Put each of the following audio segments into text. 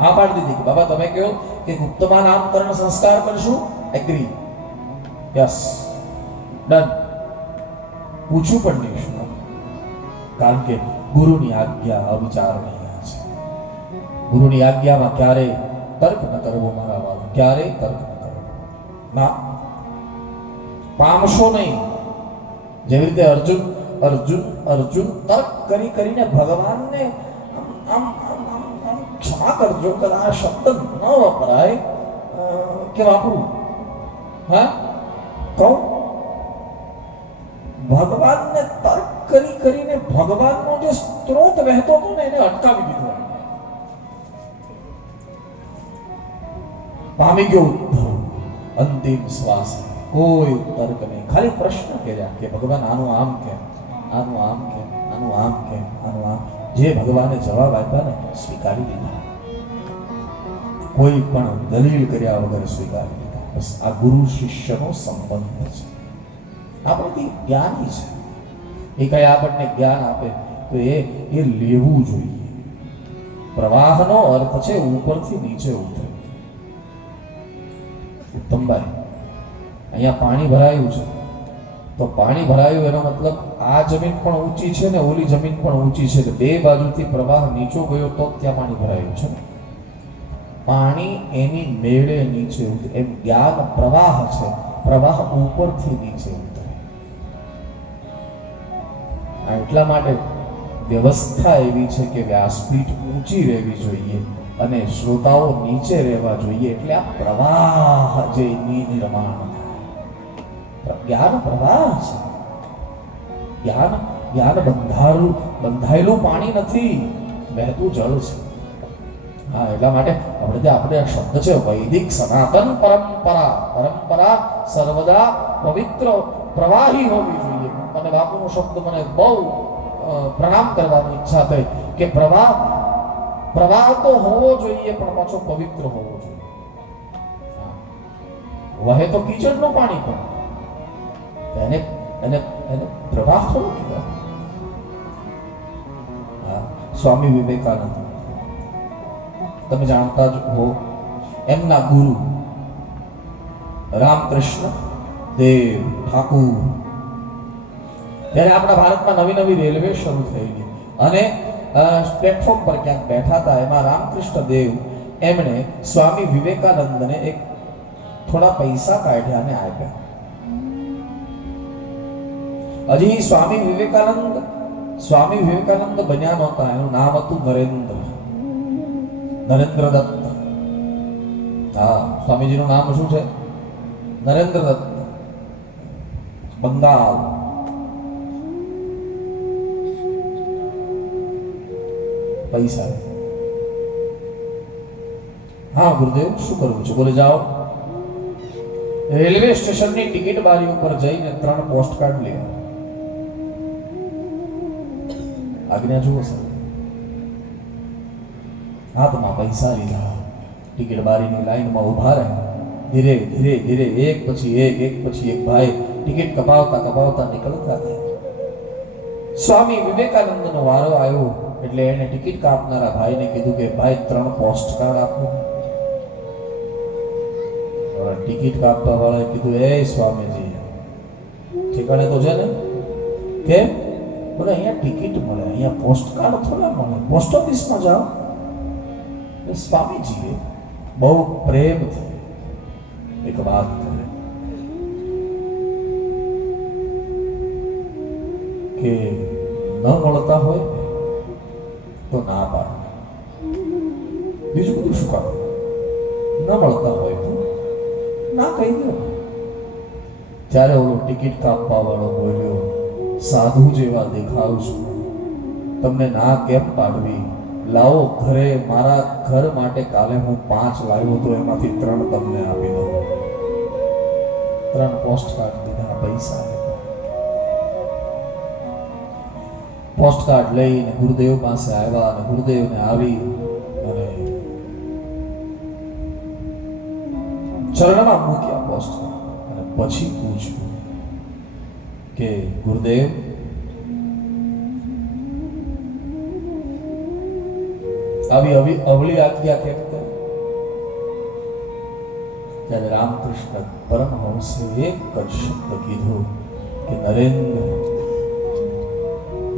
હા પાડી દીધી કે બાબા, તમે કહો કે ગુપ્તમાં નામકરણ સંસ્કાર કરશું? એગ્રી યસ ડન પૂછ્યું પણ નહીં શું કારણ કે ગુરુની આજ્ઞા અવિચારણીય છે. ગુરુની આજ્ઞામાં ક્યારે તર્ક ન કરવો મારા વાળો? ક્યારે તર્ક ન કરવો? ના. પામશો નહીં. જેવી રીતે અર્જુન અર્જુન અર્જુન તર્ક કરી કરીને ભગવાનને આમ આમ આમ આમ આમ ક્ષમા કરજો કે આ શબ્દ ન વપરાય અ, કે વાપરું હા કહું ભગવાનને તર્ક કરી કરીને ભગવાનનો જે સ્ત્રોત વહેતો હતો ને એને અટકાવી દીધો પામી ગયો ઉદ્ધવ અંતિમ શ્વાસ કોઈ તર્ક નહીં ખાલી પ્રશ્ન કર્યા કે ભગવાન આનું આમ કેમ આનું આમ કેમ આનું આમ કેમ આનું આમ જે ભગવાને જવાબ આપ્યા ને સ્વીકારી લીધા કોઈ પણ દલીલ કર્યા વગર સ્વીકારી લીધા બસ આ ગુરુ શિષ્યનો સંબંધ છે. આપણથી જ્ઞાની છે. એ કઈ આપણને જ્ઞાન આપે તો એ એ લેવું જોઈએ. પ્રવાહનો અર્થ છે ઉપરથી નીચે ઉતરે. ઉત્તમભાઈ અહીંયા પાણી ભરાયું છે. તો પાણી ભરાયું એનો મતલબ આ જમીન પણ ઊંચી છે ને ઓલી જમીન પણ ઊંચી છે. બે બાજુથી પ્રવાહ નીચો ગયો તો ત્યાં પાણી ભરાયું છે. પાણી એની મેળે નીચે એમ જ્ઞાન પ્રવાહ છે. પ્રવાહ ઉપરથી નીચે એટલા માટે વ્યવસ્થા એવી છે કે વ્યાસપીઠ ઊંચી રહેવી જોઈએ અને શ્રોતાઓ નીચે રહેવા જોઈએ. એટલે આ પ્રવાહ જે નિર્માણ જ્ઞાન પ્રવાહ છે. જ્ઞાન જ્ઞાન બંધારું, બંધાયેલું પાણી નથી. વહેતું જળ છે. હા, એટલા માટે આપણે જે આપણે આ શબ્દ છે, વૈદિક સનાતન પરંપરા. પરંપરા સર્વદા પવિત્ર, પ્રવાહી હોવી જોઈએ. અને બાપુનો શબ્દ મને બહુ પ્રણામ કરવાની ઈચ્છા થઈ કે પ્રવાહ પ્રવાહ તો હોવો જોઈએ, પણ પાછો પવિત્ર હોવો જોઈએ. વહે તો કિચડનું પાણી પણ. એને એને એને પ્રવાહ થોડો કહેવાય. હા, સ્વામી વિવેકાનંદ. તમે જાણતા જ હો, એમના ગુરુ રામકૃષ્ણ દેવ ઠાકુર. ત્યારે આપણા ભારતમાં નવી નવી રેલવે શરૂ થઈ અને પ્લેટફોર્મ પર ક્યાંક બેઠા હતા, એમાં રામકૃષ્ણ દેવ એમણે સ્વામી વિવેકાનંદને એક થોડા પૈસા કાઢ્યા અને આપ્યા. હજી સ્વામી વિવેકાનંદ સ્વામી વિવેકાનંદ બન્યા નહોતા. એનું નામ હતું નરેન્દ્ર. નરેન્દ્ર દત્ત. હા, સ્વામીજીનું નામ શું છે? નરેન્દ્ર દત્ત. બંગાળ. પૈસા. હા, ગુરુદેવ, શું કરવું છે? બોલે, જાઓ. રેલવે સ્ટેશનની ટિકિટ બારી ઉપર જઈને ત્રણ પોસ્ટ કાર્ડ લેવા આજ્ઞા જુઓ સર હાથમાં પૈસા લીધા ટિકિટ બારીની લાઈનમાં ઊભા રહ્યા ધીરે ધીરે ધીરે એક પછી એક એક પછી એક ભાઈ ટિકિટ કપાવતા કપાવતા નીકળતા ગયા સ્વામી વિવેકાનંદનો વારો આવ્યો એટલે એને ટિકિટ કાપનારા ભાઈને કીધું કે ભાઈ ત્રણ પોસ્ટ કાર્ડ આપો હવે ટિકિટ કાપવા વાળાએ કીધું એ સ્વામીજી ઠેકાણે તો છે ને કેમ બોલે અહીંયા ટિકિટ મળે, અહીંયા પોસ્ટ કાર્ડ થોડા મળે. પોસ્ટ ઓફિસમાં જાઓ. એ સ્વામીજીએ બહુ પ્રેમથી એક વાત કરે કે ન મળતા હોય તો ના પાડ. બીજું બધું શું કામ? ન મળતા હોય તો ના કહી દો. ત્યારે ઓલો ટિકિટ કાપવા વાળો બોલ્યો સાધુ જેવા દેખાવ છું. તમને ના કેમ પાડવી? લાવો ઘરે મારા ઘર માટે કાલે હું પાંચ લાવ્યો તો એમાંથી ત્રણ તમને આપી દઉં. ત્રણ પોસ્ટ કાર્ડ દીધા પૈસા. પોસ્ટ કાર્ડ લઈને ગુરુદેવ પાસે આવ્યા અને ગુરુદેવને આવી અને ચરણમાં મૂક્યા પોસ્ટ અને પછી પૂછ્યું કે ગુરુદેવ? આવી અવી, અવળી આજ્ઞા કેમ કરી? ત્યારે રામકૃષ્ણ પરમહંસે એક જ શબ્દ કીધું કે, નરેન્દ્ર,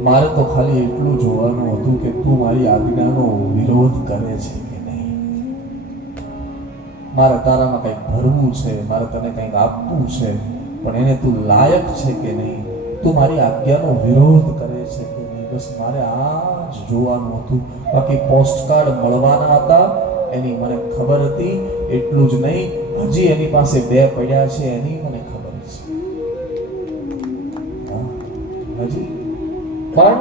મારે તો ખાલી એટલું જોવાનું હતું કે તું મારી આજ્ઞાનો વિરોધ કરે છે કે નહીં? મારે તારામાં કંઈક ભરવું છે, મારે તને કંઈક આપવું છે પણ એને તું લાયક છે કે નહીં? તું મારી આજ્ઞાનો વિરોધ કરે છે કે નહીં? બસ મારે આ જ જોવાનું હતું. બાકી પોસ્ટકાર્ડ મળવાના હતા. એની મને ખબર હતી. એટલું જ નહીં. હજી એની પાસે બે પડ્યા છે. એની મને ખબર છે. હજી? પણ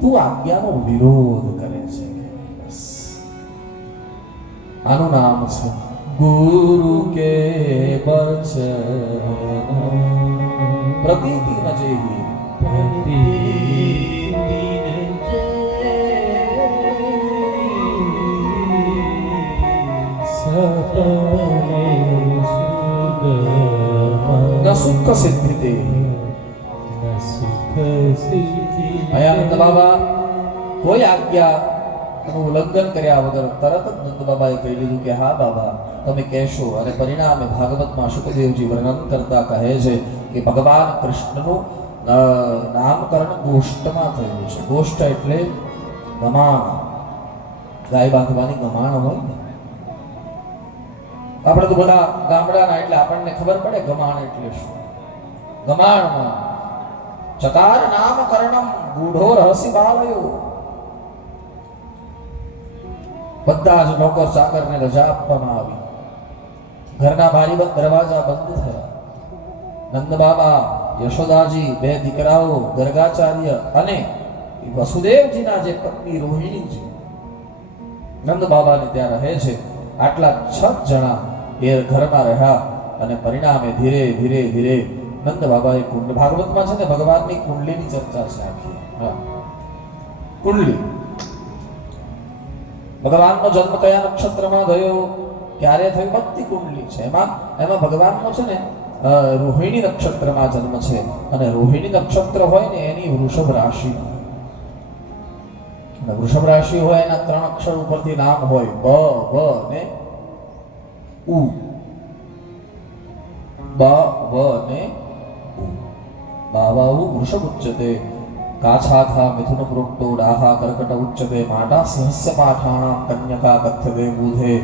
તું આજ્ઞાનો વિરોધ કરે છે આનું નામ છે ગુરુ કે વચન પ્રતીતિ ન જેવી ન સુખ સિદ્ધિતે અહીંયા નંદ બાબા કોઈ આજ્ઞા નું ઉલ્લંઘન કર્યા વગર તરત જ નંદબાબાએ કહી દીધું કે, હા બાબા, તમે કહેશો. અને પરિણામે ભાગવતમાં શુકદેવજી વર્ણન કરતા કહે છે કે, ભગવાન કૃષ્ણનું નામકરણ ગોષ્ઠમાં થયું છે. ગોષ્ઠ એટલે ગમાણ. ગાય બાંધવાની ગમાણ હોય ને. આપણે તો બધા ગામડાના એટલે આપણને ખબર પડે ગમાણ એટલે શું. ગમાણમાં ચકાર નામકરણમ, ગૂઢો રહસી બાલયો બધા જ નોકર ચાકરને રજા આપવામાં આવી. ઘરના બારી બંધ દરવાજા બંધ થયા. નંદ બાબા યશોદાજી, બે દીકરાઓ, ગર્ગાચાર્ય અને વસુદેવજીના જે પત્ની રોહિણીજી નંદ બાબાને ત્યાં રહે છે. આટલા છ જણા એ ઘરમાં રહ્યા અને પરિણામે ધીરે ધીરે ધીરે નંદ બાબાએ કુંડ, ભાગવતમાં છે ને ભગવાનની કુંડલીની ચર્ચા છે આખી. હા. કુંડલી. ભગવાનનો જન્મ કયા નક્ષત્રમાં થયો? ક્યારે થયો? બધી કુંડલી છે. એમાં એમાં ભગવાનનો છે ને રોહિણી નક્ષત્રમાં જન્મ છે. અને રોહિણી નક્ષત્ર હોય ને, એની વૃષભ રાશિ. વૃષભ રાશિ હોય, એના ત્રણ અક્ષર ઉપરથી નામ હોય. બ, વ, ને ઉ. બ, વ, ને બાવાઉ વૃષભ ઉચ્યતે. કાછાથા મિથુન પ્રોક્તો ડાહા કર્કટ ઉચ્યતે માટા સિંહસ્ય પાઠાણા કન્યકા કથ્યતે બુધે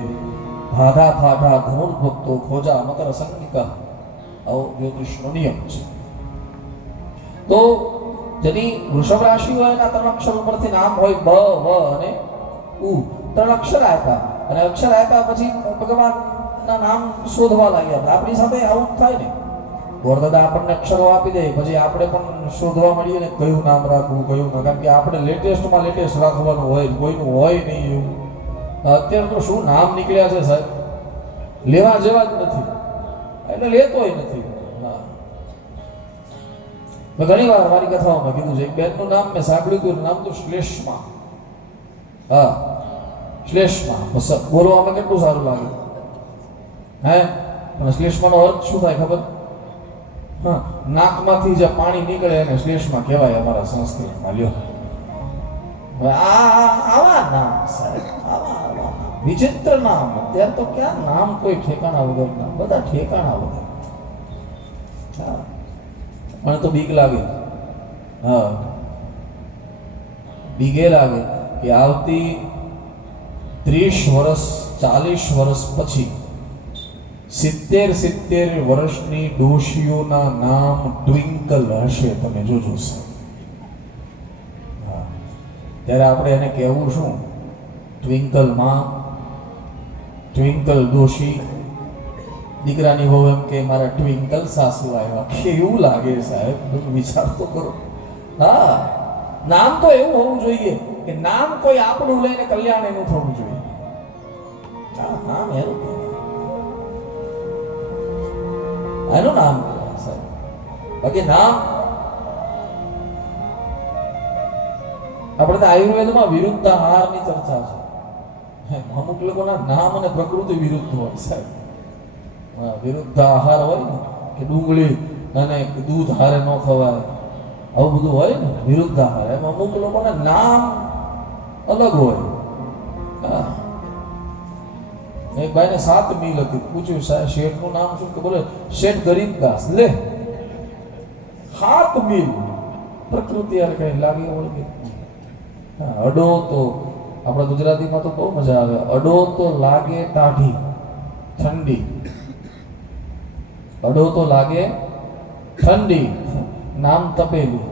ભાધા ફાઢા ધનુર્ભક્તો ખોજા મકર સંગિક આવો જ્યોતિષનો નિયમ છે તો જેની વૃષભ રાશિ હોય એના ત્રણ અક્ષર ઉપરથી નામ હોય બ વ અને ઉ ત્રણ અક્ષર આપ્યા અને અક્ષર આપ્યા પછી ભગવાનના નામ શોધવા લાગ્યા આપણી સાથે આવું થાય ને? ગોરદાદા આપણને અક્ષરો આપી દે, પછી આપણે પણ શોધવા મળીએ ને કયું નામ રાખવું, કયું ના કારણ કે આપણે લેટેસ્ટમાં લેટેસ્ટ રાખવાનું હોય, કોઈનું હોય નહીં એવું. અત્યારે તો શું નામ નીકળ્યા છે સાહેબ? લેવા જેવા જ નથી. એટલે લેતોય નથી. મેં ઘણી વાર મારી કથાઓમાં કીધું છે, એક બેનનું નામ મેં સાંભળ્યું હતું નામ તો શ્લેષમા. હા. શ્લેષ્મા. બોલવામાં કેટલું સારું લાગે હે? અને શ્લેષમાનો અર્થ શું થાય ખબર? હા, નાકમાંથી જે પાણી નીકળે એને શ્લેષમાં કહેવાય અમારા સંસ્કૃતમાં લ્યો. આવા નામ, સાહેબ, આવા. વિચિત્ર નામ. અત્યારે તો ક્યાં નામ કોઈ ઠેકાણા વગરના બધા ઠેકાણા વગર. મને તો બીક લાગે. હા. બીગે લાગે કે આવતી ત્રીસ વર્ષ, ચાલીસ વર્ષ પછી સિત્તેર સિત્તેર વર્ષની ડોશીઓના નામ ટ્વિંકલ હશે, તમે જોજો ત્યારે આપણે એને કહેવું શું? ટ્વિંકલમાં, ટ્વિંકલ દોશી દીકરાની હોવ એમ કે, મારા ટ્વિંકલ સાસુ આવ્યા. કેવું લાગે સાહેબ. વિચાર તો કરો. હા. નામ તો એવું હોવું જોઈએ કે નામ કોઈ આપણું લઈને કલ્યાણ એનું થવું જોઈએ. નામ એનું એનું નામ સાહેબ. બાકી નામ આપણે તો આયુર્વેદમાં વિરુદ્ધ આહારની ચર્ચા છે. અમુક લોકોના નામ અને પ્રકૃતિ વિરુદ્ધ હોય સાહેબ. હા, વિરુદ્ધ આહાર હોય ને કે ડુંગળી અને દૂધ હારે ન ખવાય આવું બધું હોય ને વિરુદ્ધ આહાર. એમ અમુક લોકોના નામ અલગ હોય. એક ભાઈને સાત મિલ હતી. પૂછ્યું શેઠનું નામ શું? કે બોલે, શેઠ ગરીબદાસ લે. સાત મિલ. પ્રકૃતિ યાર કઈ લાગે ઓળખે અડો તો, આપણા ગુજરાતીમાં તો બહુ મજા આવે. અડો તો લાગે ટાઢી, ઠંડી. અડો તો લાગે ઠંડી, નામ તપેલી.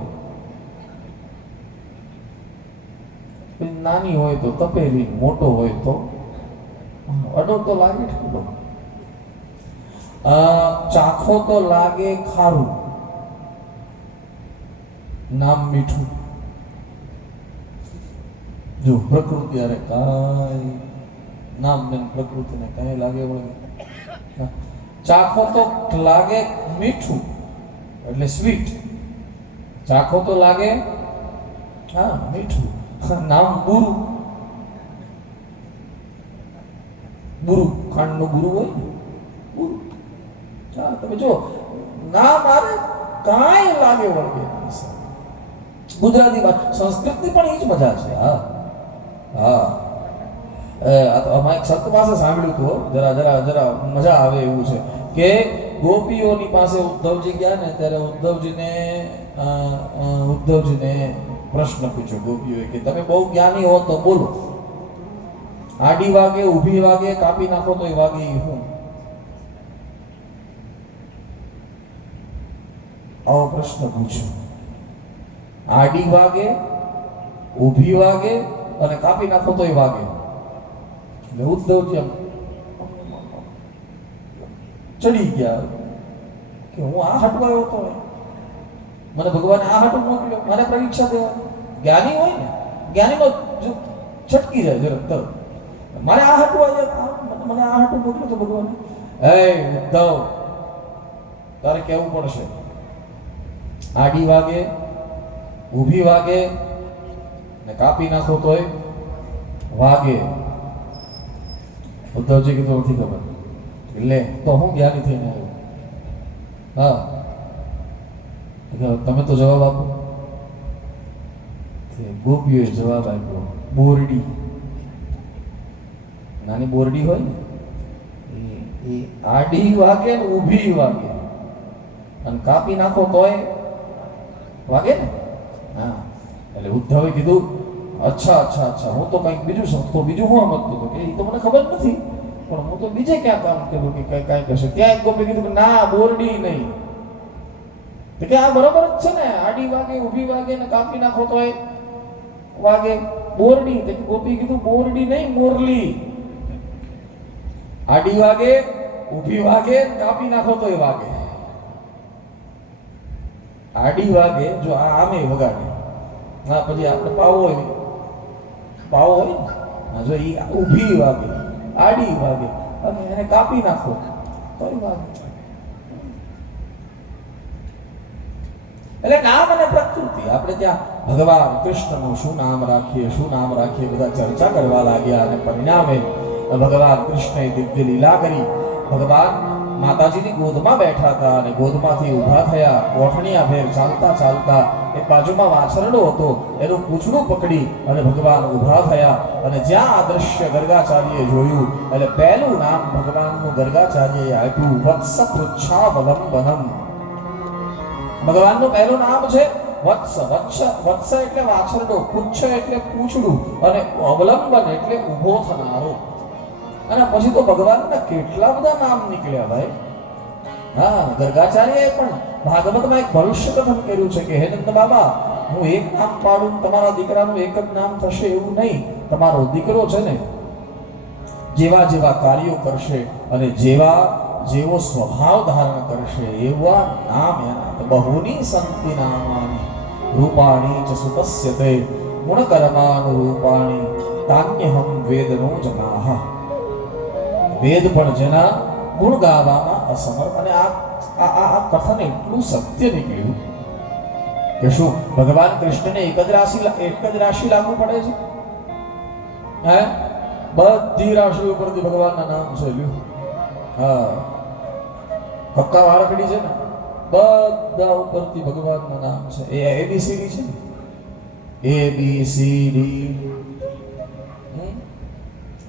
નાની હોય તો તપેલી, મોટો હોય તો અડો તો લાગે ચાખો તો લાગે ખારું નામ મીઠું જો પ્રકૃતિ અરે કાંઈ નામ ને પ્રકૃતિને કાંઈ લાગે વળગે ચાખો તો લાગે મીઠું એટલે સ્વીટ. ચાખો તો લાગે, હા, મીઠું. નામ ગુરુ. ગુરુ ખાંડનું ગુરુ હોય ગુરુ. હા તમે જો ના મારે કાંઈ લાગે વળગે ગુજરાતી સંસ્કૃતની પણ એ જ મજા છે. હા. હા. અમારે સંત પાસે સાંભળ્યું હતું જરા જરા જરા મજા આવે એવું છે કે ગોપીઓની પાસે ઉદ્ધવજી ગયા ને, ત્યારે ઉદ્ધવજીને ઉદ્ધવજીને પ્રશ્ન પૂછ્યો ગોપીઓએ કે, તમે બહુ જ્ઞાની હો તો બોલો. આડી વાગે, ઊભી વાગે, કાપી નાખો તો એ વાગે હું. આવો પ્રશ્ન પૂછ્યો આડી વાગે, ઊભી વાગે અને કાપી નાખો તો એ વાગે. એટલે ઉદ્ધવ જેમ ચડી ગયા. કે હું આ હટવાયો આવ્યો તો મને ભગવાને આ હાટું મોકલ્યો. મને પરીક્ષા દેવા. જ્ઞાની હોય ને, જ્ઞાનીનો છટકી જાય જરાક તરત. મારે આ આવ્યા મને આ હતું મોકલું તો ભગવાન હે ઉદ્ધવ તારે કહેવું પડશે. આડી વાગે, ઊભી વાગે ને કાપી નાખો તોય વાગે. ઉદ્ધવજી કીધું નથી ખબર. એટલે તો હું જ્ઞાની થઈને આવ્યો. હા. તમે તો જવાબ આપો. ગોપીઓએ જવાબ આપ્યો, બોરડી. નાની બોરડી હોય ને, એ- આડી વાગે ને ઊભી વાગે. અને કાપી નાખો તોય વાગે ને? હા. એટલે ઉદ્ધવે કીધું, અચ્છા અચ્છા અચ્છા, હું તો કંઈક બીજું સમજતો બીજું હું સમજતો હતો કે, એ તો મને ખબર નથી, પણ હું તો બીજે ક્યાં કામ કર્યું કે કઈ કાંઈ કશે ત્યાં એક ગોપી કીધું કે, ના, બોરડી નહીં. તો કે આ બરોબર જ છે ને, આડી વાગે, ઊભી વાગે ને કાપી નાખો તોય વાગે. બોરડી, તો ગોપી કીધું, બોરડી નહીં, મોરલી. આડી વાગે, ઊભી વાગે, કાપી નાખો તોય વાગે. આડી વાગે, જો આ આમે વગાડે. ના પછી આપણે પાવો હોય. પાવો હોય જો એ ઊભી વાગે, આડી વાગે, અને એને કાપી નાખો. તોય વાગે. એટલે નામ અને પ્રકૃતિ. આપણે ત્યાં ભગવાન કૃષ્ણનું શું નામ રાખીએ, શું નામ રાખીએ, બધા ચર્ચા કરવા લાગ્યા અને પરિણામે ભગવાન કૃષ્ણએ દિવ્ય લીલા કરી. ભગવાન માતાજીની ગોદમાં બેઠા હતા અને ગોદમાંથી ઊભા થયા. કોઠણીયા ભેર ચાલતા ચાલતા એ બાજુમાં વાછરડો હતો. એનું પૂછડું પકડી અને ભગવાન ઊભા થયા અને જ્યાં આ દ્રશ્ય ગર્ગાચાર્યએ જોયું, એટલે પહેલું નામ ભગવાનનું ગર્ગાચાર્યએ આપ્યું વત્સ પૃચ્છાવલંબનમ ભગવાનનું પહેલું નામ છે વત્સ વત્સ વત્સ એટલે વાછરડો, પુચ્છ એટલે પૂછડું અને અવલંબન એટલે ઊભો થનારો. અને પછી તો ભગવાનના કેટલા બધા નામ નીકળ્યા ભાઈ? હા, ગર્ગાચાર્યએ પણ ભાગવતમાં એક ભવિષ્ય કથન કર્યું છે કે, હે નંદ બાબા, હું એક નામ પાડું તમારા દીકરાનું એક જ નામ થશે એવું નહીં. તમારો દીકરો છે ને જેવા જેવા કાર્યો કરશે અને જેવા જેવો સ્વભાવ ધારણ કરશે એવા નામ એના બહુની સંતિ નામાની રૂપાણી ચ સુતસ્ય તે ગુણકર્માનુરૂપાણી તાન્યહમ વેદનો જનાહ. વેદ પણ જેના ગુણ ગાવામાં અસમર્થ અને આ આ આ કથન એટલું સત્ય નીકળ્યું કે શું ભગવાન કૃષ્ણને એક જ રાશિ એક જ રાશિ લાગુ પડે છે? હે? બધી રાશિ ઉપરથી ભગવાનના નામ છે લ્યો હા. કક્કા વાળકડી છે ને? બધા ઉપરથી ભગવાનના નામ છે એ એબીસીડી છે ને? એ બી સી ડી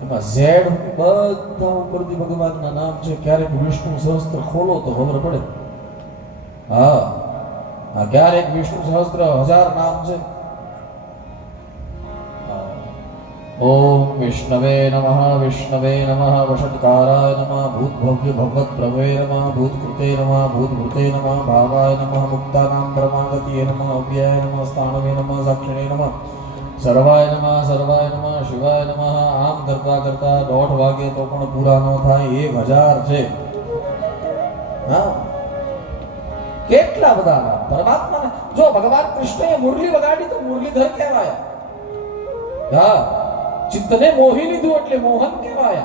એમાં ઝેડ બધા ઉપરથી ભગવાનના નામ છે. ક્યારેક વિષ્ણુ સહસ્ત્ર ખોલો તો ખબર પડે. હા હા ક્યારેક વિષ્ણુ સહસ્ત્ર હજાર નામ છે. ઓમ વિષ્ણવે નમઃ વિષ્ણવે નમઃ, વષટકારાય નમઃ, ભૂતભવ્ય ભગવત પ્રભવે નમઃ, ભૂતકૃતે નમઃ, ભૂતભૂતે નમઃ, ભાવાય નમઃ, મુક્તાનામ બ્રહ્માગતિએ નમઃ અવ્યયાય નમઃ, સ્થાનવે નમઃ, સાક્ષિણે નમઃ. સર્વાય નમઃ સર્વાય નમઃ, શિવાય નમઃ, આમ કરતા કરતા દોઢ વાગે તો પણ પૂરા ન થાય એક હજાર છે. હા? કેટલા બધા પરમાત્માને જો ભગવાન કૃષ્ણએ મુરલી વગાડી તો મુરલીધર કહેવાય. હા? ચિત્તને મોહી લીધું એટલે મોહન કહેવાય.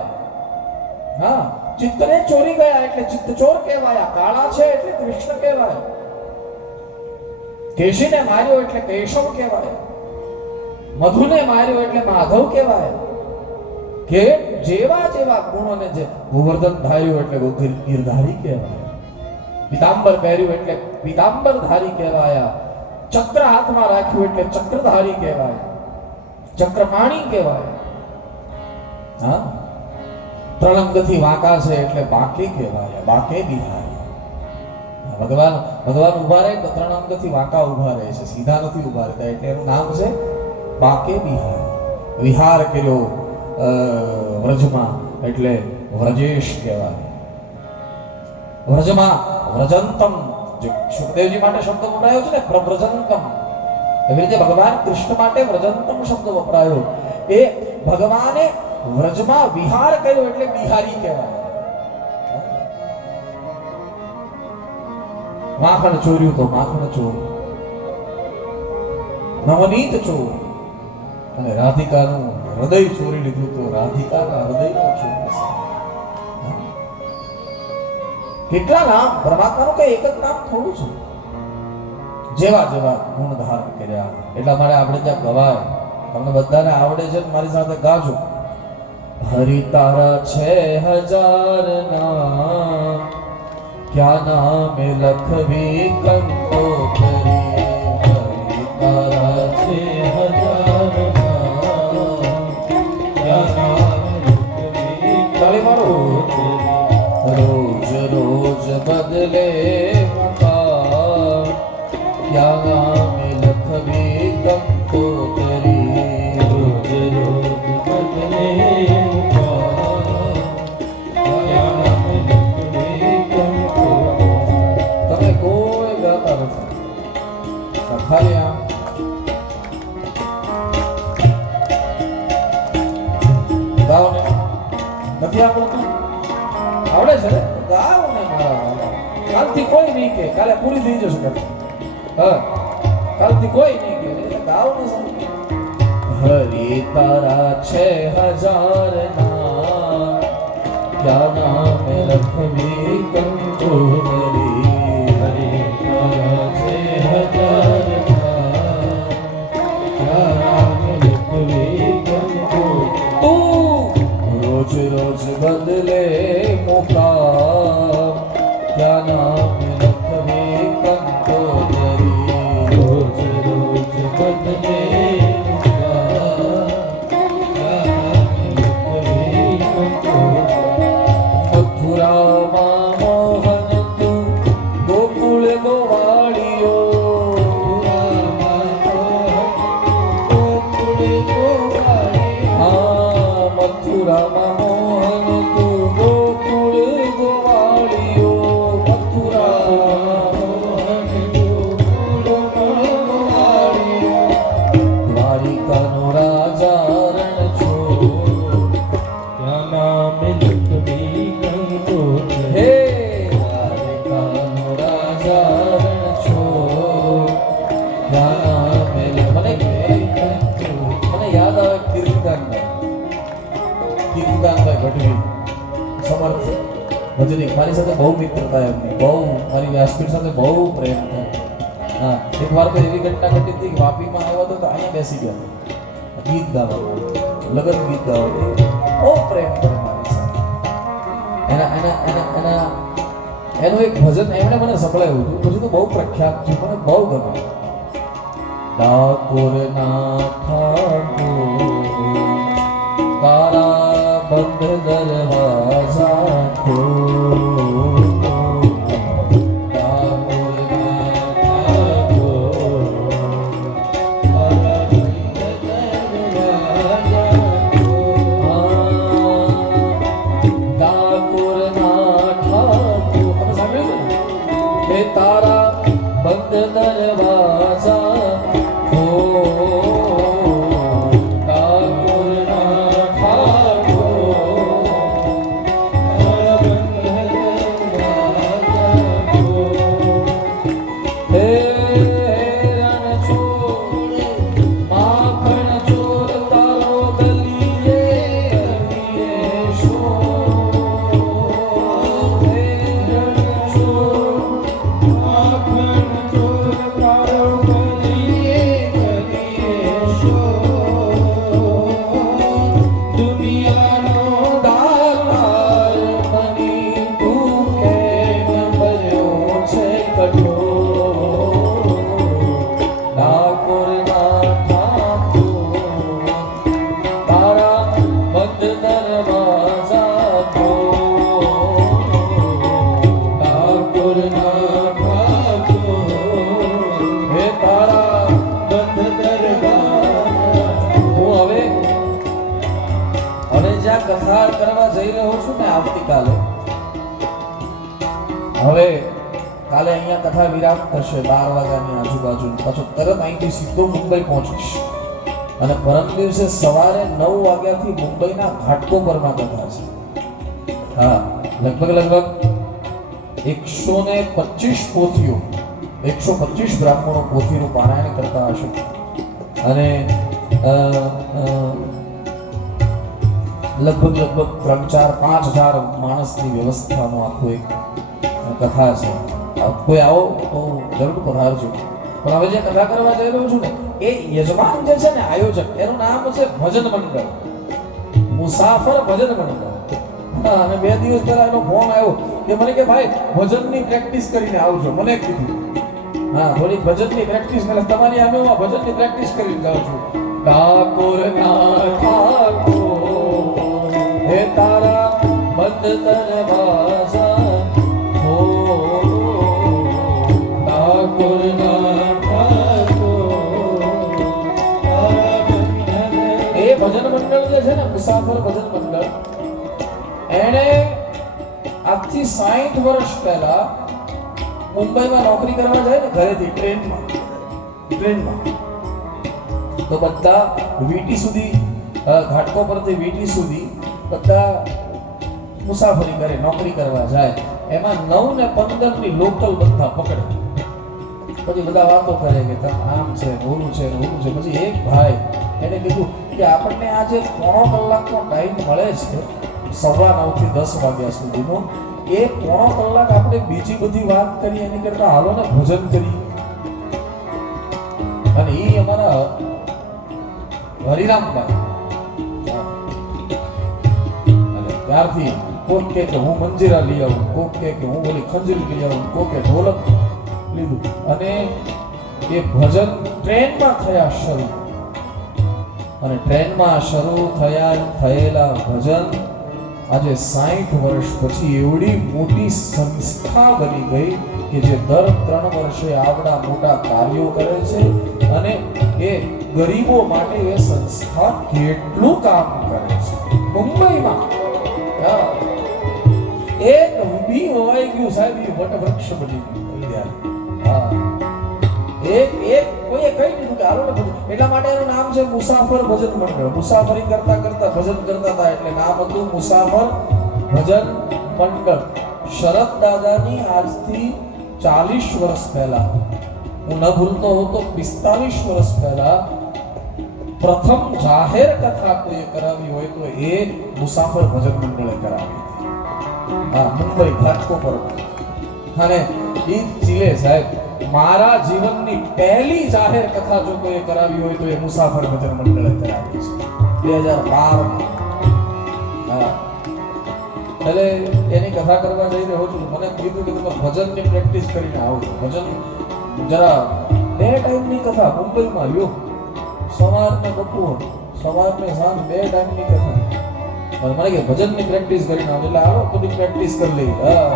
હા? ચિત્તને ચોરી ગયા એટલે ચિત્તચોર કહેવાયા. કાળા છે એટલે કૃષ્ણ કહેવાય. કેશીને માર્યો એટલે કેશવ કહેવાય. મધુને માર્યો એટલે માધવ કહેવાય. કે જેવા જેવા ગુણોને જે ગોવર્ધન ધાર્યું એટલે ગિરધારી કહેવાય. પીતાંબર પહેર્યું એટલે પીતાંબર ધારી કહેવાયા. ચક્ર હાથમાં રાખ્યું એટલે ચક્રધારી કહેવાય. ચક્રપાણી કહેવાય. હા? પ્રણંગથી વાંકા છે એટલે બાકી કહેવાય, બાકે બિહારી. ભગવાન ભગવાન ઊભા રહે તો ત્રણ અંગથી વાંકા ઊભા રહે છે, સીધા નથી ઊભા રહેતા, એટલે એનું નામ છે બાકે બિહાર વિહાર કર્યો વ્રજમાં એટલે વ્રજેશ કહેવાય. વ્રજમાં વ્રજંતમ જે સુખદેવજી માટે શબ્દ વપરાયો છે ને, પ્રવ્રજંતમ. એવી રીતે ભગવાન કૃષ્ણ માટે વ્રજંતમ શબ્દ વપરાયો. એ ભગવાને વ્રજમાં વિહાર કર્યો એટલે બિહારી કહેવાય. માખણ ચોર્યું તો માખણ ચોર. નવનીત ચોર. અને રાધિકાનું હૃદય ચોરી લીધું તો રાધિકાના હૃદયનો ચોર કેટલા નામ પરમાત્માનું કઈ એક જ નામ થોડું છે? જેવા જેવા ગુણ ધારણ કર્યા. એટલા મારે આપણે ત્યાં ગવાય. તમને બધાને આવડે છે મારી સાથે ગાજો. હરિ તારા છે હજાર ના ક્યાં નામે લખવી કંકોતરી? હરિ આવડે છે ને ગાઓ ને. મારા વાલા. કાલથી કોઈ નહીં કે કાલે પૂરી થઈ જશે કથા. હા. કાલથી કોઈ નહીં કે એટલે ને સમજો. તારા છે હજાર નામ. ક્યાં નામ લખવી કંકોતરી હરિ તારા છે હજાર તું. રોજ રોજ બદલે Opla વાર તો ઘટી હતી વાપીમાં આવ્યો હતો, તો અહીંયા બેસી ગયો. ગીત ગાવા લગન ગીત ગાવા બહુ પ્રેમ એના એના એના એના, એનું એક ભજન એમણે મને સંભળાયું હતું. પછી તો બહુ પ્રખ્યાત છે, મને બહુ ગમે ડાકોર ના તારા બંધ દરવાજા સીધો મુંબઈ પહોંચીશ. અને પરમ દિવસે સવારે નવ વાગ્યાથી મુંબઈના ઘાટકોપરમાં કથા છે. હા, લગભગ લગભગ એકસો ને પચીસ પોથીઓ, એકસો પચીસ બ્રાહ્મણો પોથીનું પારાયણ કરતા હશે. અને લગભગ લગભગ ત્રણ, ચાર, પાંચ હજાર માણસની વ્યવસ્થાનો આખો એક કથા છે. કોઈ આવો તો જરૂર પધારજો. પણ હવે જે કથા કરવા જઈ રહ્યો છું ને, એ યજમાન જે છે ને, આયોજક, એનું નામ છે ભજન મંડળ. મુસાફર ભજન મંડળ. અને બે દિવસ પહેલા એનો ફોન આવ્યો કે મને કે, ભાઈ, ભજનની પ્રેક્ટિસ કરીને આવજો. મને કીધું. હા થોડી ભજનની પ્રેક્ટિસ કરે, તમારી આમે હું ભજનની પ્રેક્ટિસ કરીને જાઉં છું. ઠાકોર ના ઠાકોર, હે તારા બંધ તન ખોલ. મુસાફર ભજન મંડળ એણે આજથી સાઠ વર્ષ પહેલા મુંબઈમાં નોકરી કરવા જાય ને ઘરેથી, ટ્રેનમાં ટ્રેનમાં. તો બધા વીટી સુધી ઘાટકો પરથી વીટી સુધી બધા મુસાફરી કરે, નોકરી કરવા જાય. એમાં નવ ને પંદરની લોકલ બધા પકડે. પછી બધા વાતો કરે કે આમ છે ઓલું છે ઓલું છે. પછી એક ભાઈ, એને કીધું કે આપણને આજે પોણો કલાકનો ટાઈમ મળે છે, સવા નવથી દસ વાગ્યા સુધીનો, એ પોણો કલાક આપણે બીજી બધી વાત કરીએ એની કરતા હાલો ને ભોજન કરીએ. અને એ અમારા હરિરામભાઈ ત્યારથી કોક કે હું મંજીરા લઈ આવું, કોક કે હું બોલી ખંજરી લઈ આવું, કોક કે ઢોલક લીધું. અને એ ભજન ટ્રેનમાં થયા શરૂ. અને ટ્રેનમાં શરૂ થયા થયેલા ભજન આજે સાઠ વર્ષ પછી એવડી મોટી સંસ્થા બની ગઈ કે જે દર ત્રણ વર્ષે આવડા મોટા કાર્યો કરે છે અને એ ગરીબો માટે એ સંસ્થા કેટલું કામ કરે છે મુંબઈમાં. એક બી હોવાઈ ગયું સાહેબ, એ વટવૃક્ષ બની ગયું. હા ચાલીસ વર્ષ પહેલા. હું ન ભૂલતો હું તો પિસ્તાલીસ વર્ષ પહેલા પ્રથમ જાહેર કથા કોઈએ કરાવી હોય તો એ મુસાફર ભજન મંડળે કરાવી હા, મુંબઈ ઘાટકો પર. અને ઈ ચીલે સાહેબ મારા જીવનની પહેલી જાહેર કથા જો કોઈ કરાવી હોય તો એ મુસાફર ભજન મંડળે કરાવી છે. બે હજાર બાર એટલે એની કથા કરવા જઈ રહ્યો છું, મને કીધું કે તમે ભજનની પ્રેક્ટિસ કરીને આવજો ભજન જરા બે ટાઈમની કથા, મુંબઈમાં, લ્યો. સવાર ને બપોર સવાર ને સાંજ બે ટાઈમની કથા. મને કે ભજનની પ્રેક્ટિસ કરીને આવો, એટલે આવો બધી પ્રેક્ટિસ કરી લઈ હા.